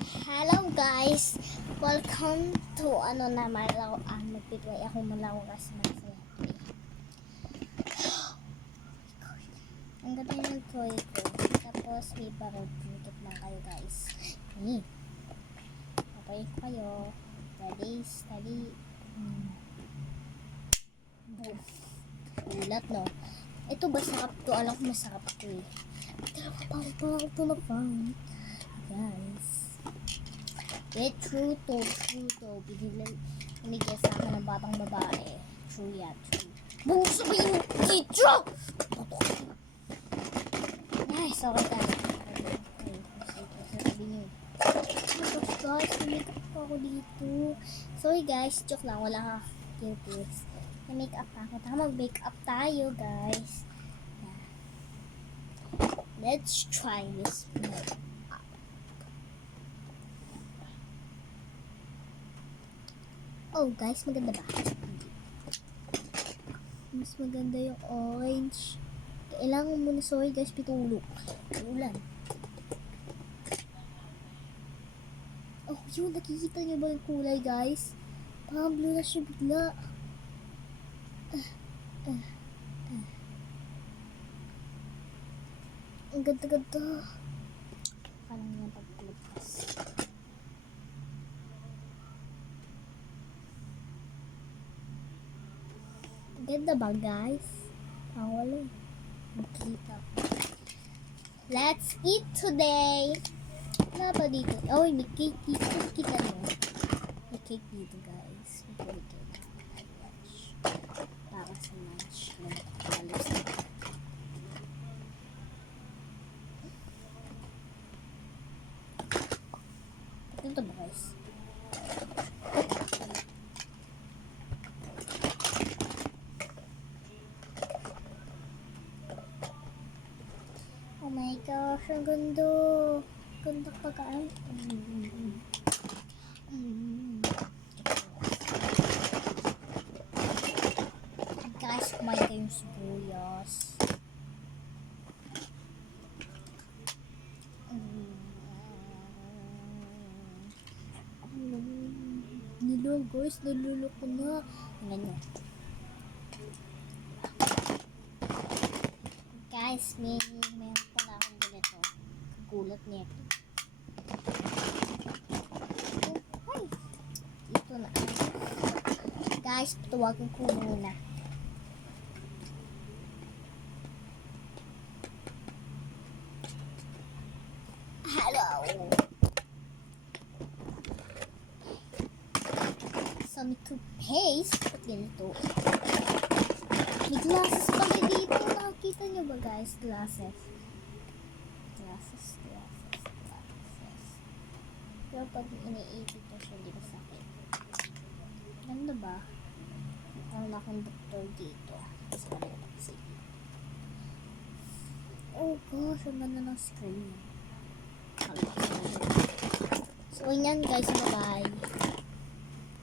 Hello guys! Welcome to magpipray ako malawas masaya. Ang ganda ng toy ko. Tapos may parang-tutot lang kayo guys. Okay kayo. Ready, steady. Ulat no. Ito ba sarap to? Alam ko masarap to eh. Pero parang ito na fun. Guys. True to. Binigay sa akin ng batang babae. True yan, true. Bungso ba yung teacher? Ay, sorry guys. Sabi niyo. Guys, make-up ako dito. Sorry guys, joke lang. Wala ka. Please. Make-up ako. Mag-make-up tayo guys. Let's try this make-up. Oh guys, maganda ba? Mas maganda yung orange. Kailangan muna, sorry guys, pitulog. Ulan. Oh, yun, nakikita niyo ba yung kulay guys? Parang blue na siya bigla. Ang ganda-ganda. Parang yung pagpulupas. Ganda ba guys? Wala. Makita. Let's eat today! Wala pa dito. Oh, may cake dito. Kita nyo. May cake dito guys. May cake. Para sa lunch. Halos. Ito ba guys? Oh my gosh, ang ganda. Ganda pagkaan. Guys, kumain kayong sibuyas. Nilo guys, naluloko na. Ganyan. Guys, meron pala akong ganito. Kagulat nito. Ay! Ito na. Guys, patawagan ko muna. Hello! So, may toothpaste. Ba't ganito? May glasses pala dito. Nakikita nyo ba guys? Glasses. Pero pag iniipit ko siya, hindi ko sakit. Ganda ba? Meron akong doktor dito. Oh gosh, ang ganda ng screen. So, yan guys. Bye-bye.